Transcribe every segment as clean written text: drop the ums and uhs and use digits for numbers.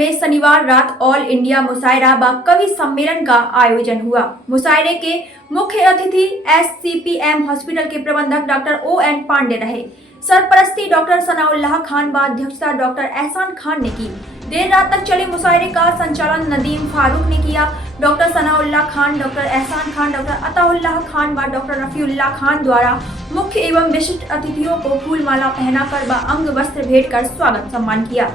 में शनिवार रात ऑल इंडिया मुशायरा व कवि सम्मेलन का आयोजन हुआ। मुशायरे के मुख्य अतिथि SCPM हॉस्पिटल के प्रबंधक डॉक्टर ON पांडे रहे। सरपरस्ती डॉक्टर सनाउल्लाह खान व अध्यक्षता डॉक्टर एहसान खान ने की। देर रात तक चले मुशायरे का संचालन नदीम फारूक ने किया। डॉक्टर सनाउल्लाह खान, डॉक्टर एहसान खान, डॉक्टर अताउल्लाह खान व डॉक्टर रफीउल्लाह खान द्वारा मुख्य एवं विशिष्ट अतिथियों को फूल माला पहनाकर व अंग वस्त्र भेंट कर स्वागत सम्मान किया।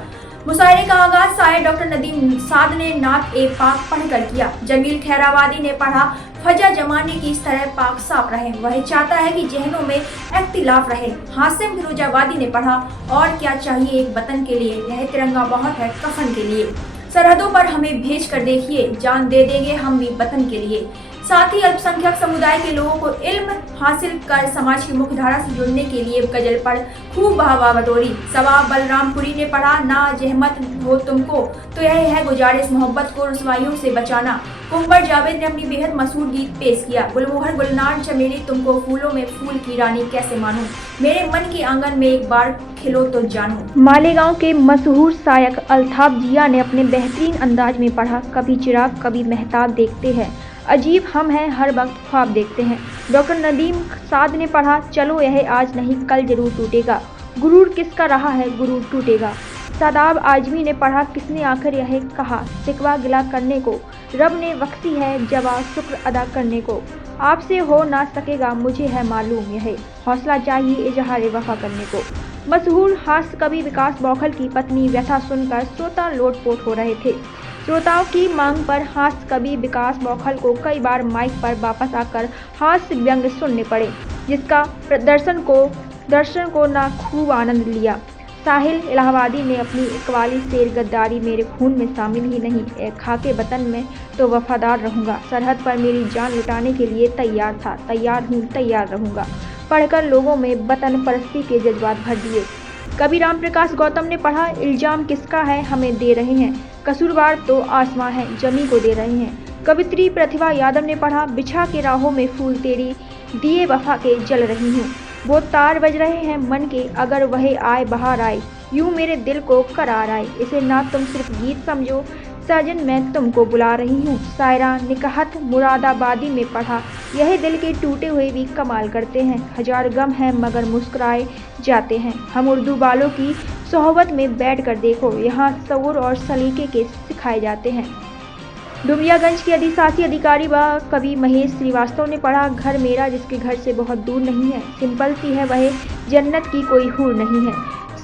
मुशायरे का आगाज शायर डॉक्टर नदीम साद ने नात ए पाक पढ़कर किया। जमील खैराबादी ने पढ़ा, फजा जमाने की इस तरह पाक साफ रहे, वह चाहता है कि जहनों में इख्तिलाफ रहे। हासिम फिरोजाबादी ने पढ़ा, और क्या चाहिए एक वतन के लिए, यह तिरंगा बहुत है कफन के लिए। सरहदों पर हमें भेज कर देखिए, जान दे देंगे हम भी वतन के लिए। साथ ही अल्पसंख्यक समुदाय के लोगों को इल्म हासिल कर समाज की मुख्य धारा से जुड़ने के लिए गजल पर खूब वाहवाह बटोरी। सवाब बलरामपुरी ने पढ़ा, ना जहमत हो तुमको तो यह है गुजारिश मोहब्बत को रुसवाइयों से बचाना। कुंवर जावेद ने अपनी बेहद मशहूर गीत पेश किया। गुलमोहर गुलनार चमेली तुमको फूलों में फूल की रानी कैसे मानूं, मेरे मन के आंगन में एक बार खिलो तो जानूं। मालेगांव के मशहूर शायक अल्ताफ जिया ने अपने बेहतरीन अंदाज में पढ़ा, कभी चिराग कभी महताब देखते हैं, अजीब हम हैं हर वक्त ख्वाब देखते हैं। डॉक्टर नदीम साद ने पढ़ा, चलो यह आज नहीं कल जरूर टूटेगा, गुरूर किसका रहा है गुरूर टूटेगा। सादाब आजमी ने पढ़ा, किसने आखिर यह कहा, शिकवा गिला करने को रब ने बख्शी है जवा शुक्र अदा करने को, आपसे हो ना सकेगा मुझे है मालूम, यह हौसला चाहिए इजहार वफा करने को। मशहूर हास्य कवि विकास बौखल की पत्नी व्यथा सुनकर श्रोता लोटपोट हो रहे थे। श्रोताओं की मांग पर हास्य कवि विकास बौखल को कई बार माइक पर वापस आकर हास्य व्यंग सुनने पड़े, जिसका दर्शन को ना खूब आनंद लिया। साहिल इलाहाबादी ने अपनी इकबाली शेर गद्दारी मेरे खून में शामिल ही नहीं, एक खाके वतन में तो वफादार रहूँगा, सरहद पर मेरी जान लुटाने के लिए तैयार था, तैयार हूँ तैयार रहूँगा, पढ़कर लोगों में वतन परस्ती के जज्बात भर दिए। कवि राम प्रकाश गौतम ने पढ़ा, इल्जाम किसका है हमें दे रहे हैं, कसूरवार तो आसमां है जमी को दे रहे हैं। कवित्री प्रतिभा यादव ने पढ़ा, बिछा के राहों में फूल तेरी दिए वफा के जल रही हूँ, वो तार बज रहे हैं मन के अगर वह आए बहार आए, यूं मेरे दिल को करार आए, इसे ना तुम सिर्फ गीत समझो साजन मैं तुमको बुला रही हूँ। सायरा निकहत मुरादाबादी में पढ़ा, यह दिल के टूटे हुए भी कमाल करते हैं, हजार गम है मगर मुस्कुराए जाते हैं, हम उर्दू वालों की सोहबत में बैठ कर देखो, यहाँ सऊर और सलीके के सिखाए जाते हैं। डुमरियागंज के अधिशासी अधिकारी व कवि महेश श्रीवास्तव ने पढ़ा, घर मेरा जिसके घर से बहुत दूर नहीं है, सिंपल सी है वह जन्नत की कोई हूर नहीं है।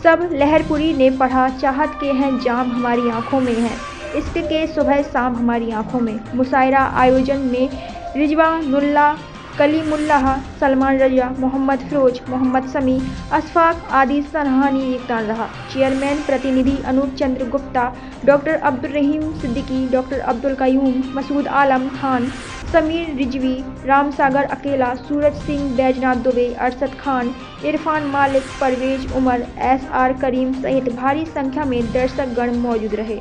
सब लहरपुरी ने पढ़ा, चाहत के हैं जाम हमारी आंखों में है, इश्क के सुबह शाम हमारी आंखों में। मुशायरा आयोजन में रिजवानुल्लाह, कलीमुल्लाह, सलमान रजा, मोहम्मद फिरोज, मोहम्मद समी, अशफाक आदि सराहनीय योगदान रहा। चेयरमैन प्रतिनिधि अनूप चंद्र गुप्ता, डॉक्टर अब्दुल रहीम सिद्दीकी, डॉक्टर अब्दुल कयूम, मसूद आलम खान, समीर रिजवी, राम सागर अकेला, सूरज सिंह, बैजनाथ दुबे, अरशद खान, इरफान मालिक, परवेज उमर, SR करीम सहित भारी संख्या में दर्शक गण मौजूद रहे।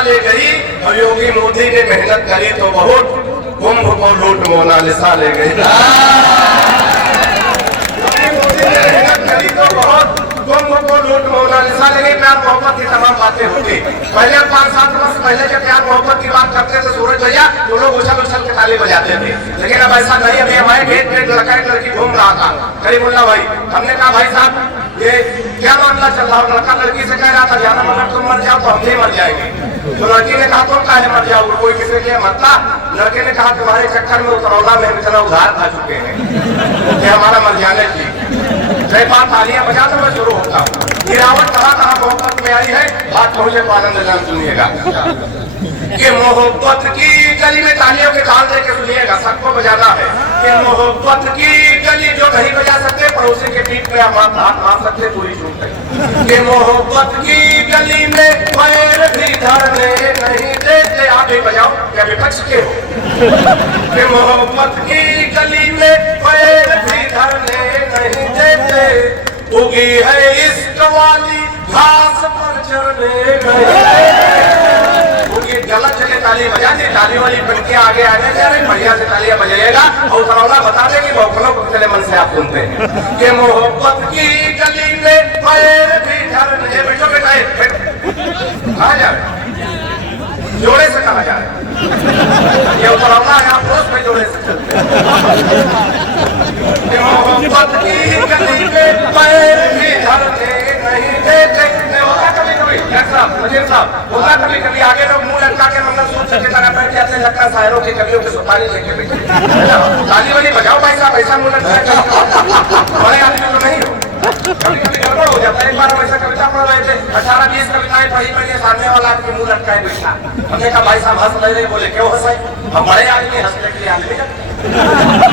ले गई और योगी मोदी ने मेहनत करी तो बहुत, कुंभ को लूट मोनालिसा ले गई। योगी मोदी ने मेहनत करी तो बहुत, कुंभ को लूट मोनालिसा ले गई। प्यार मोहब्बत की तमाम बातें होती, पहले 5-7 वर्ष पहले जब प्यार मोहब्बत की बात करते थे सूरज भैया तो लोग उछल उछल के ताली बजाते थे, लेकिन अब ऐसा नहीं। अभी हमारे गेट लड़का एक लड़की घूम रहा था, करीमुल्लाह भाई, हमने कहा भाई साहब ये क्या मामला चल रहा है। लड़का लड़की से कह रहा था, जाना मगर तुम मर जाओ तो हम भी मर जाएंगे। तो लड़की ने कहा तुम काहे मर जाओ, कोई किसी के लिए मरता। लड़के ने कहा तुम्हारे चक्कर में उतरौला में इतना उधार खा चुके हैं कि हमारा मर जाने की। जय बात तालियां बजा तो मैं शुरू होता हूँ। गिरावट कहाँ मोहब्बत में आई है, बात पहुंचे तो आनंद जान सुनिएगा कि मोहब्बत की गली में तालियों के ताल दे के सुनिएगा, सबको बजाना है कि मोहब्बत की गली जो नहीं बजा सकते पड़ोसी के पीठ में हाथ मार सकते पूरी छूट गई। कि मोहब्बत की गली में पैर भी धरने नहीं देते, आप भी बजाओ क्या विपक्ष के हो। कि मोहब्बत की गली में पैर भी धरने नहीं देते, उगी है इश्क वाली घास पर चढ़ने नहीं देते। गलत जगह ताली बजा दी, ताली वाली बनके आगे आने जा रहे, बढ़िया से तालियां बजाइएगा और सरौला बता दे कि बौखलों को कितने मन से आप सुनते हैं। कि मोहब्बत की गली में पैर भी धरने, बैठो बेटा आ जा जोड़े से कहा जा रहा है। ये उतरौला है, आप रोज में जोड़े से चलते हैं। मोहब्बत की गली में पैर भी धरने नहीं देते। होता कभी कभी मुझे साहब होता कभी कभी आगे लोग मुंह लटका के मंगलसूत्र की तरह बैठ जाते हैं, लगता है शायरों की कवियों की सुपारी लेके बैठे। ताली वाली बजाओ भाई साहब, ऐसा मुंह लटका बड़े आदमी तो नहीं हो। कभी कभी गड़बड़ हो जाता है। एक बार हम ऐसा कविता पढ़ रहे थे, 18-20 कविताएं पढ़ी मैंने, सामने वाला आदमी मुंह लटकाए बैठा। हमने कहा भाई साहब हंस रहे, बोले क्यों हंसाए? हम बड़े आदमी हंसने के लिए आदमी रखते।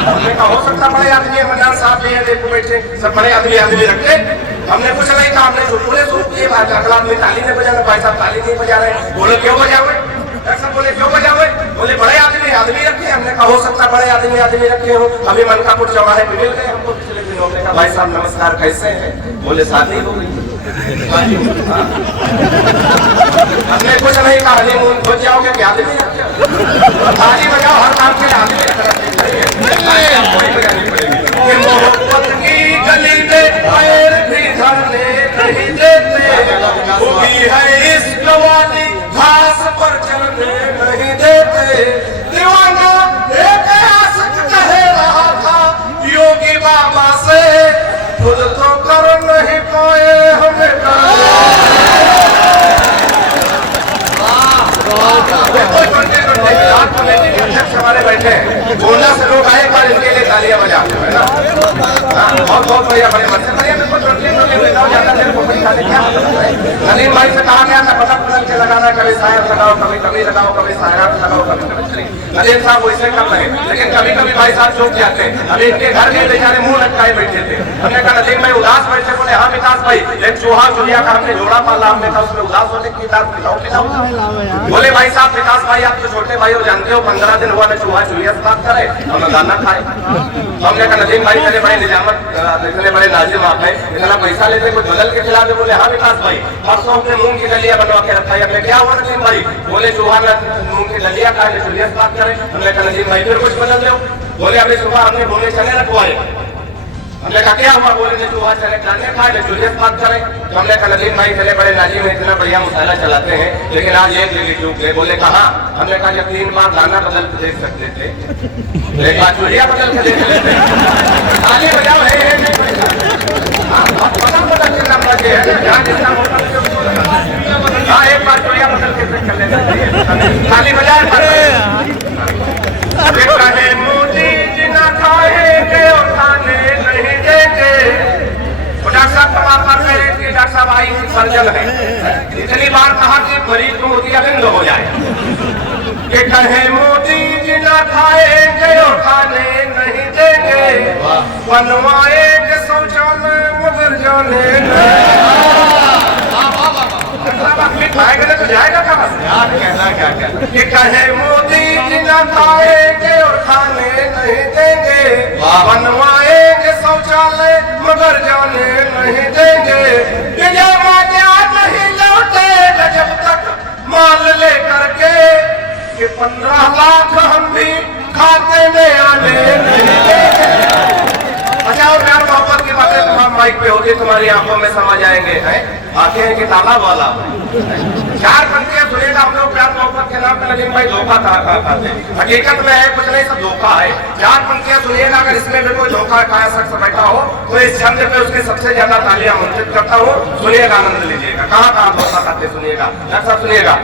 हमने कहा हो सकता बड़े आदमी मन्नान साहब भी है, देखो बैठे सब बड़े आदमी रखते। हमने कुछ नहीं कहा, हमने चुटकुले शुरू किए। अगला आदमी ताली नहीं बजाना, भाई साहब ताली नहीं बजा रहे, बोले क्यों बजाओगे? सब बोले क्यों बजाओगे? बोले बड़े आदमी रखे। हमने कहा हो सकता बड़े आदमी रखे हो। अभी मनकापुर चौराहे पे मिल गए हमको पिछले दिनों में। कहा भाई साहब नमस्कार, कैसे हैं? बोले शादी हो गई। हमने कुछ नहीं कहा, हनीमून खोज जाओगे कि आदमी ताली बजाओ, हर काम के लिए आदमी मोहब्बत की गली में पैर भी धरने नहीं देते। होगी है इश्क वाली घास पर चलने नहीं देते। दीवाना एक आशिक कह रहा था योगी बाबा से, खुद तो कर नहीं पाए हमें हमारे बैठे हैं, गोंडा से लोग आए, पर इनके लिए तालियां बजा है ना। बहुत बढ़िया, बड़े मत से नलीन भाई से कहा गया था पता बदल के लगाना, कभी शायर लगाओ, कभी कभी लगाओ, कभी शायरात लगाओ, कभी कभी। नलीन साहब वैसे कर रहे, लेकिन कभी कभी भाई साहब चौंक जाते हैं। अभी इनके घर में बेचारे मुंह लटकाए बैठे थे। हमने कहा नलीन भाई उदास बैठे, बोले हाँ विकास भाई एक चूहा चुहिया का हमने जोड़ा पाला, हमने कहा उसमें उदास होने की बात। बोले भाई साहब विकास भाई आप तो छोटे भाई हो, जानते हो 15 दिन हुआ चूहा चुहिया से बात करे, हम दाना खाए। हमने कहा नलीन भाई इतने बड़े निजामत, इतने बड़े नाजिम आप हैं, इतना पैसा लेते कुछ बदल के खिला दे। बोले हाँ विकास भाई परसों हमने मूंग की दलिया बनवा के रखा है। हमने क्या हुआ नलीन भाई? बोले चूहा ने मूंग की दलिया खाए, चुहिया से बात करें। हमने कहा नलीन भाई फिर कुछ बदल दो। बोले अभी सुबह हमने बोले चने रखवाए। हमने कहा क्या हुआ? बोले ने चूहा चने खाने खाए, चुहिया से बात करें। तो हमने कहा नलीन भाई चले बड़े नाजिम है, इतना बढ़िया मसाला चलाते हैं, लेकिन आज एक लेके चूक गए। बोले कहा? हमने कहा जब 3 बार दाना बदल के देख सकते थे, एक बार चुहिया बदल के देख लेते। ताली बजाओ है हाँ, एक बार चुहिया बदल के देख लेते। ताली बजाए मोदी जी ना खाएंगे और खाने नहीं देंगे। डॉक्टर साहब तबाह कर रहे थे, डॉक्टर साहब आई सर्जन है, इतनी बार कहा कि मरीज को मोतियाबिंद हो जाए कि कहे मोदी जी ना खाएंगे और खाने नहीं देंगे, बनवाएंगे शौचालय मगर जाने खाएगा तो जाएगा कहाँ से? कहना क्या कहे मोदी जी ना खाएंगे और खाने नहीं देंगे, बनवाएंगे शौचालय मगर जाने नहीं देंगे। नहीं लौटेगा जब तक माल लेकर के कि 15 लाख हम भी खाते में आने नहीं देंगे। अच्छा और प्यार मोहब्बत की बातें तमाम माइक पे होगी, तुम्हारी आंखों में समझ आएंगे हैं, आंखें हैं कि ताला वाला। 4 पंक्तियां सुनेगा हम लोग प्यार मोहब्बत के नाम पे, लेकिन भाई धोखा खाते हकीकत में है कुछ नहीं, सब धोखा है। 4 पंक्तियां सुनिएगा, अगर इसमें भी कोई धोखा खाया शख्स बैठा हो तो इस छंद पे उसके सबसे ज्यादा तालियां आमंत्रित करता हूँ। सुनिएगा, आनंद लीजिएगा, कहाँ कहाँ धोखा खाते सुनिएगा। सब सुनिएगा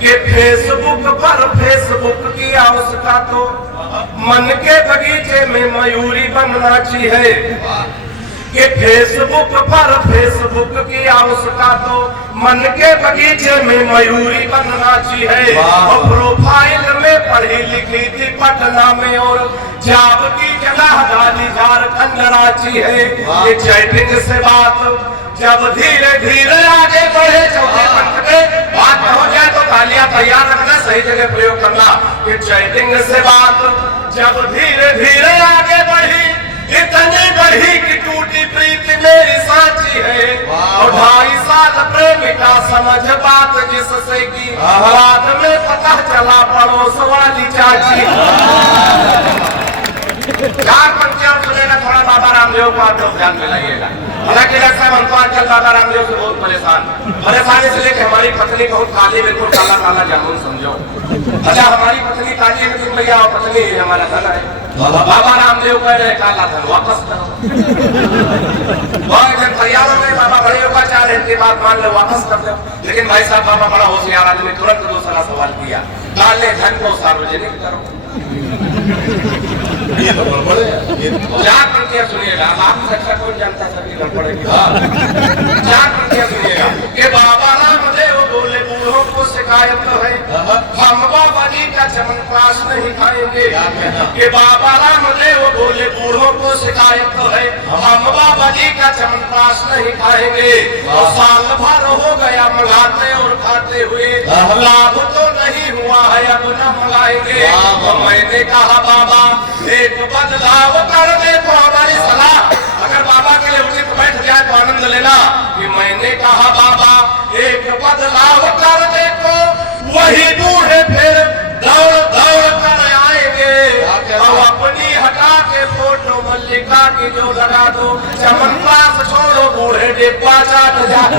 कि फेसबुक पर फेसबुक की आवश्यकता तो मन के बगीचे में मयूरी बनना चाहिए। कि फेसबुक पर फेसबुक की आवश्यकता तो मन के बगीचे में मयूरी बनना चाहिए। और प्रोफाइल में पढ़ी लिखी थी पटना में और जॉब की जगह डाली झारखंड रांची है। ये चैटिंग से बात जब धीरे धीरे आगे बढ़े, चौथे पंथ पे बात हो जाए तो तालियां तैयार रखना, सही जगह प्रयोग करना। कि चैटिंग से बात जब धीरे धीरे आगे बढ़ी, इतनी बढ़ी कि टूटी प्रीति मेरी साची है। और 2.5 साल प्रेमिका समझ बात जिससे की बाद में पता चला पड़ोस वाली चाची। 4 पंक्तियां सुनेगा, थोड़ा बाबा रामदेव को आप लोग ध्यान में लाइएगा। हालांकि डॉक्टर साहब हम तो आजकल बाबा रामदेव से बहुत परेशान इसलिए कि हमारी पत्नी बहुत काली, बिल्कुल काला काला जामुन समझो। अच्छा हमारी पत्नी काली है लेकिन भैया और पत्नी हमारा धन है। बाबा रामदेव कह रहे काला धन वापस करो। बहुत तैयार हो गए बाबा, बड़े उपाचार इनके बाद मान लो वापस कर दो। लेकिन भाई साहब बाबा बड़ा होशियार आदमी, तुरंत दूसरा सवाल किया, काले धन को सार्वजनिक करो। ये तो गड़बड़ है। चार प्रतियां सुनिएगा, आपसे अच्छा कौन जानता है सबकी गड़बड़ है। चार प्रतियां सुनिएगा कि बाबा रामदेव बोले बूढ़ों को शिकायत तो है, हम बाबा जी का चमनप्राश नहीं खाएंगे। कि बाबा रामदेव बोले बूढ़ों को शिकायत तो है, हम बाबा जी का चमनप्राश नहीं खाएंगे। और साल भर हो गया मंगाते और खाते हुए, लाभ तो नहीं हुआ है अब न मंगाएंगे। तो मैंने कहा बाबा एक बदलाव कर दे तो हमारी सलाह, अगर बाबा के लिए उचित बैठ जाए तो आनंद लेना। कि मैंने कहा बाबा एक बदलाव कर दे तो वही बूढ़े फिर दौड़ दौड़ कर आएंगे। और अपनी हटा के फोटो मल्लिका की जो लगा दो, चमनप्राश छोड़ो बूढ़े डिब्बा चाट जाए।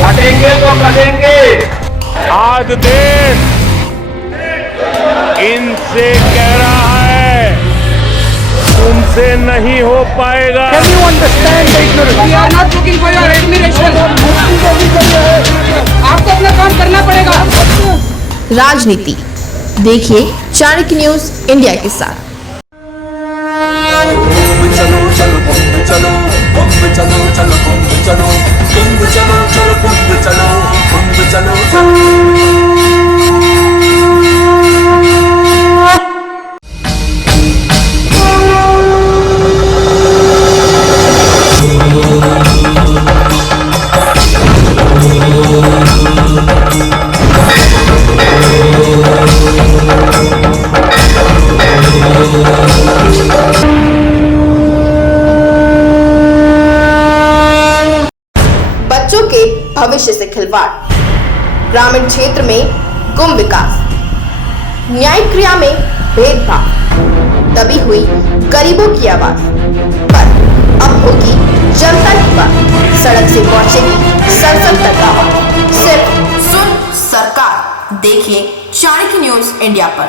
कटेंगे तो कटेंगे। आज देश इनसे कह रहा है तुमसे नहीं हो पाएगा। Can you understand the ignorance? We are not looking for your admiration. आपको अपना काम करना पड़ेगा। राजनीति देखिए चाणक्य न्यूज इंडिया के साथ। चलो चलो कुंभ चलो, कुंभ चलो चलो कुंभ चलो, कुंभ चलो चलो कुंभ चलो, कुंभ चलो चलो। बच्चों के भविष्य से खिलवाड़, ग्रामीण क्षेत्र में गुम विकास, न्यायिक क्रिया में भेदभाव, दबी हुई गरीबों की आवाज पर अब होगी जनता की बात। सड़क से पहुंचेगी संसद तक आवाज। सिर्फ सुन सरकार, देखिए चाणक्य न्यूज इंडिया पर।